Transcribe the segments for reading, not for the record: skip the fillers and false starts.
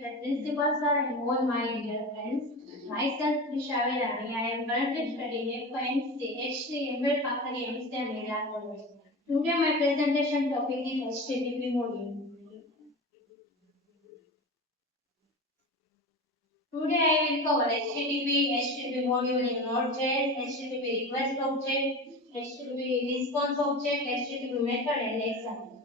the principal sir and all my dear friends. Myself Trisha Vedani. I am currently studying FNC HTML Pakari MSc Media College. Today my presentation topic is HTTP module. Today I will cover HTTP module in Node.js, HTTP request object, HTTP response object, HTTP method and example.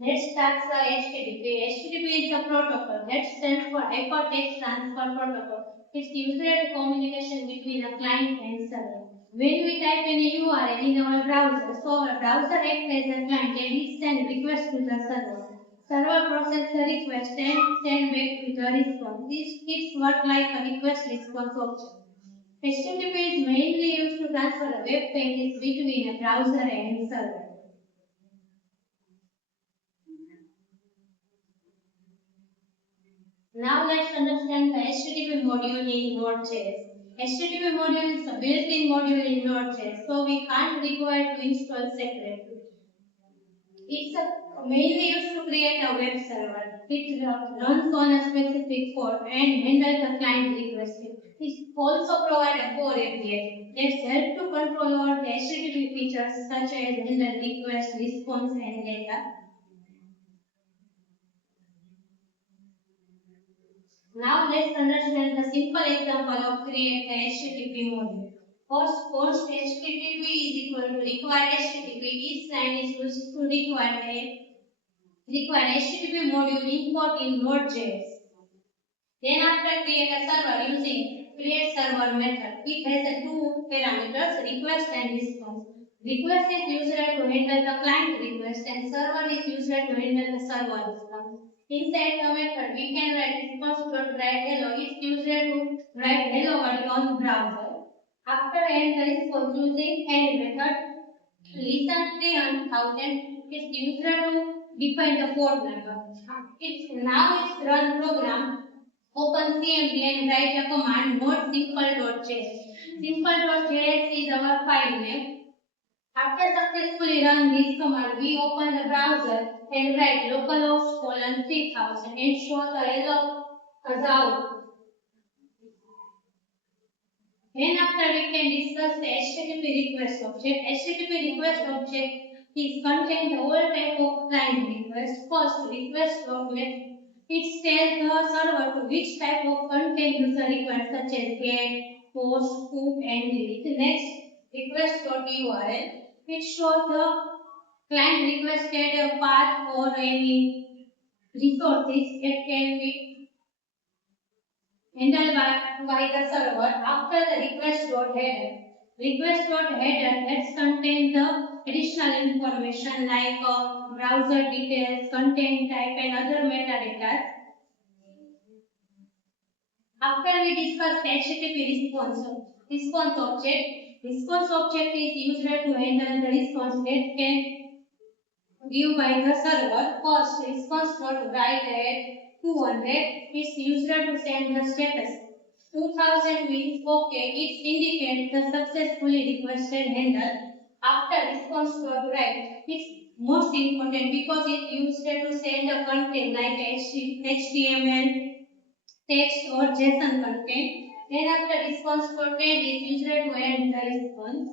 Let's start the HTTP. HTTP is a protocol that stands for Hypertext Transfer Protocol. It's used for communication between a client and server. When we type any URL in our browser, so our browser acts as a client and it sends request to the server. Server processes the request and send back with a response. It's work like a request response object. HTTP is mainly used to transfer web pages between a browser and server. Now let's understand the HTTP module in Node.js. HTTP module is a built-in module in Node.js, so we can't require to install separately. It's mainly used to create a web server. It runs on a specific port and handles the client request. It also provides a core API that helps to control all the HTTP features such as handle request, response, and data. Now let's understand the simple example of create a HTTP module. Post HTTP is equal to require HTTP. Each line is used to require HTTP module import in Node.js. Then after create a server using create server method. It has two parameters, request and response. Request is used to handle the client request and server is used to handle the server response. Inside the method, we can write response.write hello. It's used to write hello world on browser. After end the response using end method, listen 3000 is used to define the port number. It's run program. Open CMD and write a command not simple.js. Simple.js is our file name. After successfully run this command, we open the browser and write localhost 3000 and show the hello result. Then after we can discuss the HTTP request object. HTTP request object is contain the all type of client request. First request object. It tells the server to which type of content user request such as get, post, put and delete. Next request.url. It shows the client requested a path or any resources that can be handled by the server. After the request.header. Request.header that contains the additional information like browser details, content type and other metadata. After we discuss HTTP response object is used to handle the response that can give by the server. First, response not write at 200 is used to send the status. 2000 means okay, it indicates the successfully requested handle. After response not write, it's most important because it used to send the content like HTML, text or JSON content. Then after response content is used to end the response.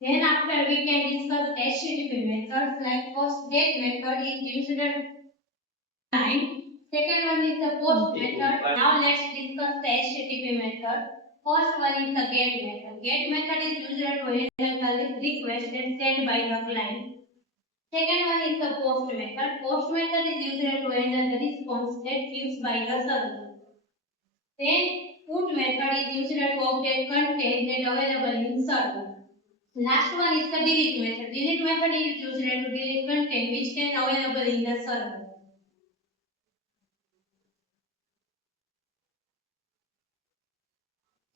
Then after we can discuss HTTP methods like post get method is used to time. Second one is the post method. Now let's discuss the HTTP method. First one is the get method. Get method is used to handle the request and sent by the client. Second one is the post method. Post method is used to handle the response that gives by the server. Then put method is used to update content that available in server. Last one is the delete method. Delete method is used to delete content which can available in the server.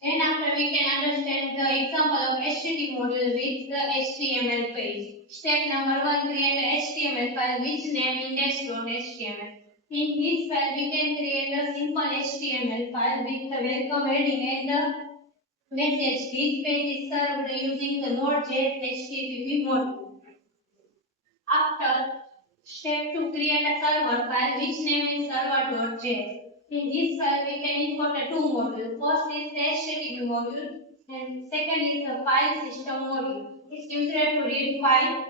Then after we can understand the example of HTTP module with the HTML page. Step number 1, create a HTML file which name index.html. In this file we can create a simple HTML file with the welcome heading and the message. This page is served using the Node.js HTTP module. After Step 2. Create a server file which name is server.js. In this file, we can import a two modules. First is the HTTP module and second is the file system module. It's used to read file.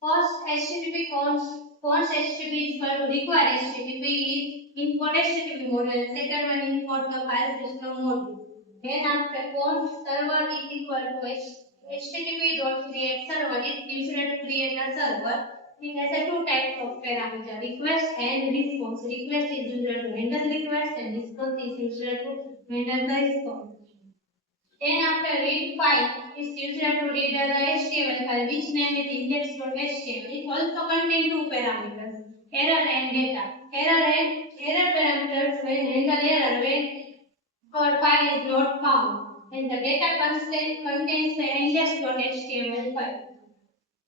First HTTP const HTTP is equal to require HTTP is import HTTP module. Second one import the file system module. Then after const server is equal to http.create server is used to create a server. It has a two types of parameter, request and response. Request is used to handle request and response is used to handle the response. Then after read file is used to read the HTML file which name is index.html. It also contains two parameters, error and data. Error parameters will handle error when our file is not found and the data contains the index.html file.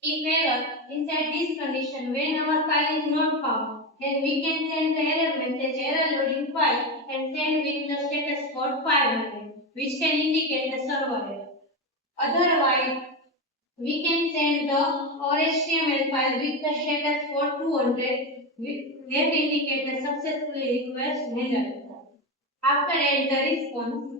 If error inside this condition when our file is not found, then we can send the error message error loading file and send with the status code 500 which can indicate the server error. Otherwise, we can send the our HTML file with the status code 200 that indicate the successfully request handled. After add the response,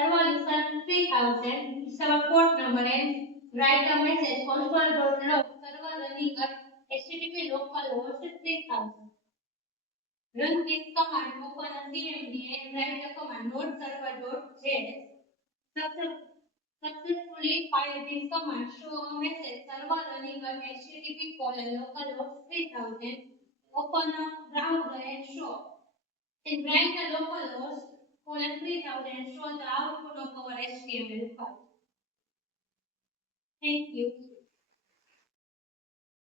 server listen 3000 is our port number and write a message console.log server running at HTTP localhost 3000. Run this command, open a CMD and write the command node server.js. Successfully file this command, show a message server running at HTTP localhost 3000. Open a browser and show. Then write the localhost 3000 and show the output of our HTML file. Thank you.